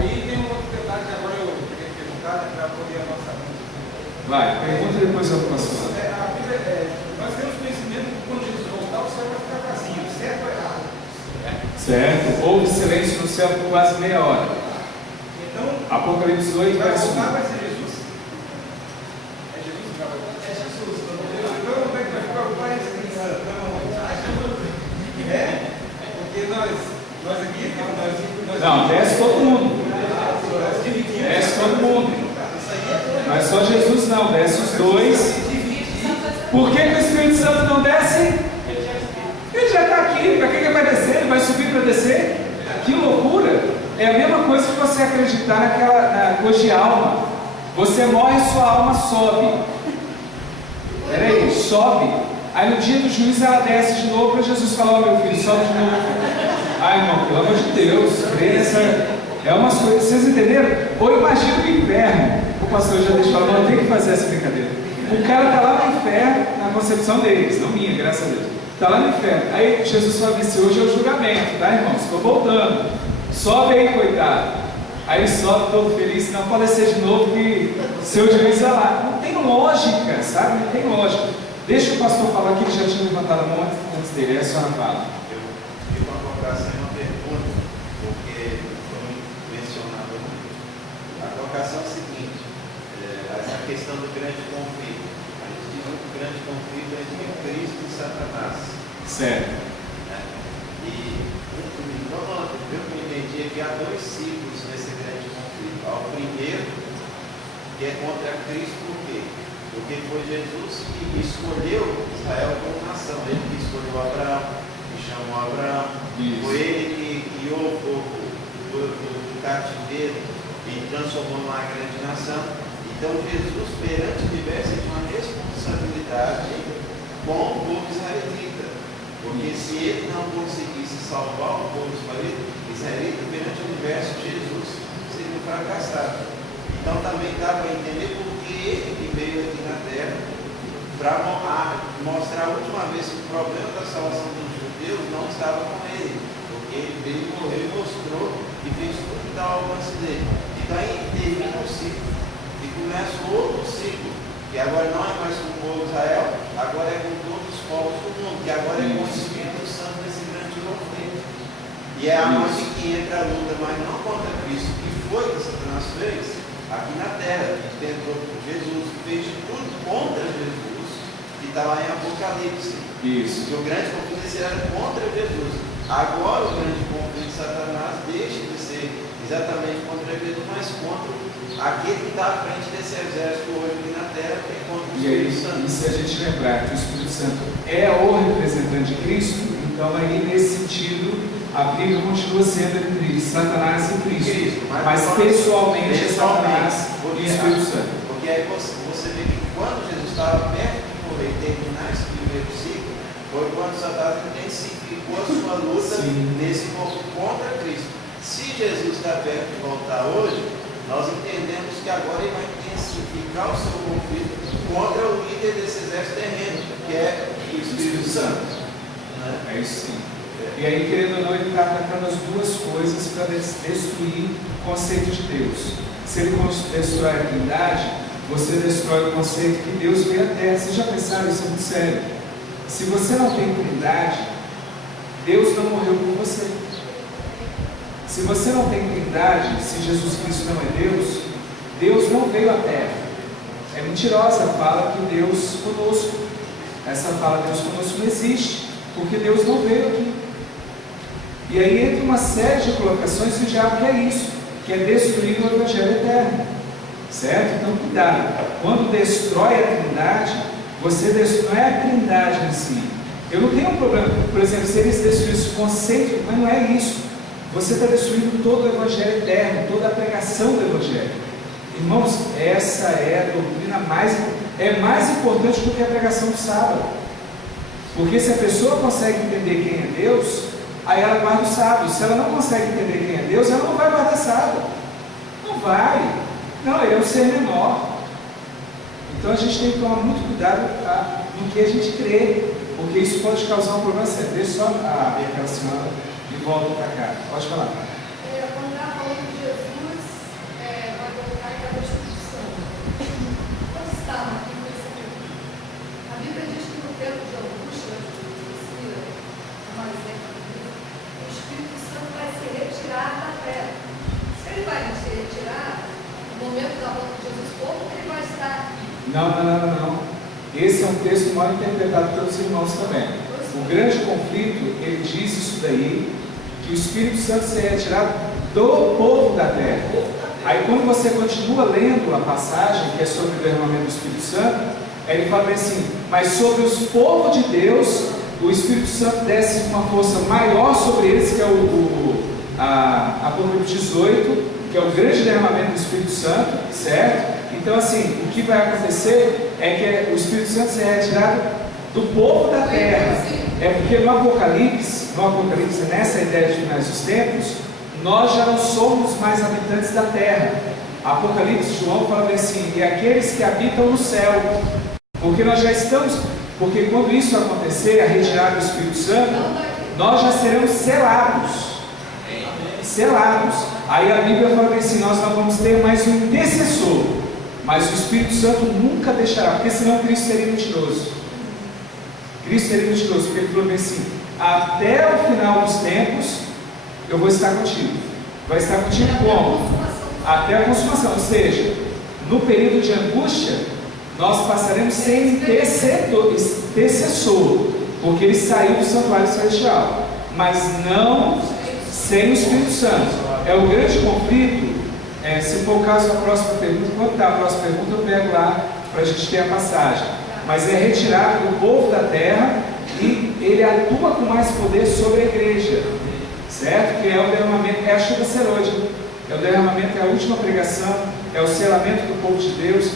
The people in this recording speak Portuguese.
Aí tem um outro detalhe que agora eu queria perguntar, para poder avançar. Vai, pergunta e depois eu posso falar. A Bíblia, nós temos conhecimento que quando Jesus voltar, o céu vai ficar vazio, certo ou errado? Certo, houve silêncio no céu por quase meia hora. Então, Apocalipse 8, vai verso voltar, 1. vai ser Jesus? É Jesus que vai voltar? É Jesus. Então, como é que vai ficar o Pai É? Porque nós aqui, nós Não, desce todo mundo. Desce todo mundo. Não é só Jesus não, desce os dois. Por que o Espírito Santo não desce? Ele já está aqui, para que ele vai descer? Ele vai subir para descer? Que loucura! É a mesma coisa que você acreditar na coisa de alma. Você morre e sua alma sobe. Peraí, sobe. Aí no dia do juízo ela desce de novo para Jesus falar: ó, meu filho, sobe de novo. Ai, irmão, pelo amor de Deus, crê nessa. É umas coisas, vocês entenderam? Ou imagina o inferno. O pastor já deixou falar, não tem que fazer essa brincadeira. O cara está lá no inferno, na concepção deles, não minha, graças a Deus. Está lá no inferno. Aí Jesus fala assim: hoje é o julgamento, tá, irmãos? Estou voltando. Sobe aí, coitado. Aí ele sobe todo feliz, não pode descer de novo que seu juiz é lá. Não tem lógica, sabe? Não tem lógica. Deixa o pastor falar que ele já tinha levantado a mão antes dele. Aí a senhora fala. Eu tive uma colocação e uma pergunta, porque foi mencionado. A colocação é a seguinte: essa questão do grande conflito. A gente diz um grande conflito entre Cristo e Satanás. Certo. E eu me entendi que há dois ciclos nesse grande conflito. Há o primeiro, que é contra Cristo, por quê? Porque foi Jesus que escolheu Israel como nação. Ele que escolheu Abraão, que chamou Abraão. Isso. Foi ele que guiou o povo do cativeiro e transformou numa grande nação. Então Jesus, perante o universo, tinha uma responsabilidade com o povo israelita. Porque se ele não conseguisse salvar o povo israelita perante o universo, Jesus seria um fracassado. Então também dá para entender por que ele veio aqui na terra, para mostrar a última vez que o problema da salvação dos judeus não estava com ele, porque ele veio, morreu e mostrou e fez tudo que está ao alcance dele. Então aí termina o ciclo e começa outro ciclo, que agora não é mais com o povo de Israel, agora é com todos os povos do mundo, que agora é com o Espírito Santo nesse grande conflito. E é onde que entra a luta, mas não contra Cristo, que foi que Satanás fez aqui na terra, que tentou Jesus, que fez tudo contra Jesus, que está lá em Apocalipse. Isso. E o grande conflito era contra Jesus. Agora o grande conflito de Satanás deixa de ser exatamente contra Jesus, mas contra aquele que está à frente desse exército hoje aqui na terra, que é contra o Espírito Santo. E se a gente lembrar que o Espírito Santo é o representante de Cristo, então aí nesse sentido a briga continua sendo entre Satanás e Cristo, mas pessoalmente é Satanás e Espírito Santo. Porque aí você vê que quando Jesus estava perto de morrer e terminar esse primeiro ciclo, foi quando Satanás intensificou a sua luta nesse conflito contra Cristo. Se Jesus está perto de voltar hoje, nós entendemos que agora ele vai intensificar o seu conflito contra o líder desse exército terreno, que é o Espírito Santo. É isso sim. E aí, querendo ou não, ele está atacando as duas coisas para destruir o conceito de Deus. Se ele destrói a Trindade, você destrói o conceito que Deus veio à Terra. Vocês já pensaram? Isso é muito sério. Se você não tem Trindade, Deus não morreu por você. Se você não tem Trindade, se Jesus Cristo não é Deus, Deus não veio à Terra. É mentirosa a fala que Deus conosco. Essa fala Deus conosco não existe, porque Deus não veio aqui. E aí entra uma série de colocações que o diabo quer isso, que é destruir o Evangelho eterno. Certo? Então cuidado. Quando destrói a Trindade, você destrói a Trindade em si. Eu não tenho um problema, por exemplo, se eles destruíssem o conceito, mas não é isso. Você está destruindo todo o Evangelho eterno, toda a pregação do Evangelho. Irmãos, essa é a doutrina mais importante do que a pregação do sábado. Porque se a pessoa consegue entender quem é Deus, aí ela guarda o sábado. Se ela não consegue entender quem é Deus, ela não vai guardar sábado. Não vai. Não, ele é um ser menor. Então a gente tem que tomar muito cuidado no que a gente crê, porque isso pode causar um problema sério. Deixa só aquela senhora de volta para cá. Pode falar. Quando está falando de Jesus, vai se retirar no momento da volta de Jesus, como ele vai estar aqui? Não. Esse é um texto mal interpretado pelos irmãos também. O grande conflito, ele diz isso daí, que o Espírito Santo seria retirado do povo da terra. Aí quando você continua lendo a passagem, que é sobre o derramamento do Espírito Santo, ele fala assim, mas sobre os povos de Deus, o Espírito Santo desce com uma força maior sobre eles, que é Apocalipse 18, que é o grande derramamento do Espírito Santo, certo? Então assim, o que vai acontecer é que o Espírito Santo será retirado do povo da terra. É porque no Apocalipse, nessa ideia de finais dos tempos, nós já não somos mais habitantes da terra. Apocalipse, João fala assim, e aqueles que habitam no céu, porque nós já estamos, porque quando isso acontecer, a retirada do Espírito Santo, nós já seremos selados. Aí a Bíblia fala assim, nós não vamos ter mais um intercessor, mas o Espírito Santo nunca deixará, porque senão Cristo seria mentiroso. Porque ele falou assim, até o final dos tempos eu vou estar contigo. Vai estar contigo como? Até a consumação. Ou seja, no período de angústia, nós passaremos sem intercessor, porque ele saiu do santuário celestial, mas não sem o Espírito Santo. É o grande conflito. Se for o caso, a próxima pergunta, quando está a próxima pergunta, eu pego lá para a gente ter a passagem. Mas é retirado do povo da terra e ele atua com mais poder sobre a igreja, certo? Que é o derramamento, é a chuva serôdia, é o derramamento, é a última pregação, é o selamento do povo de Deus.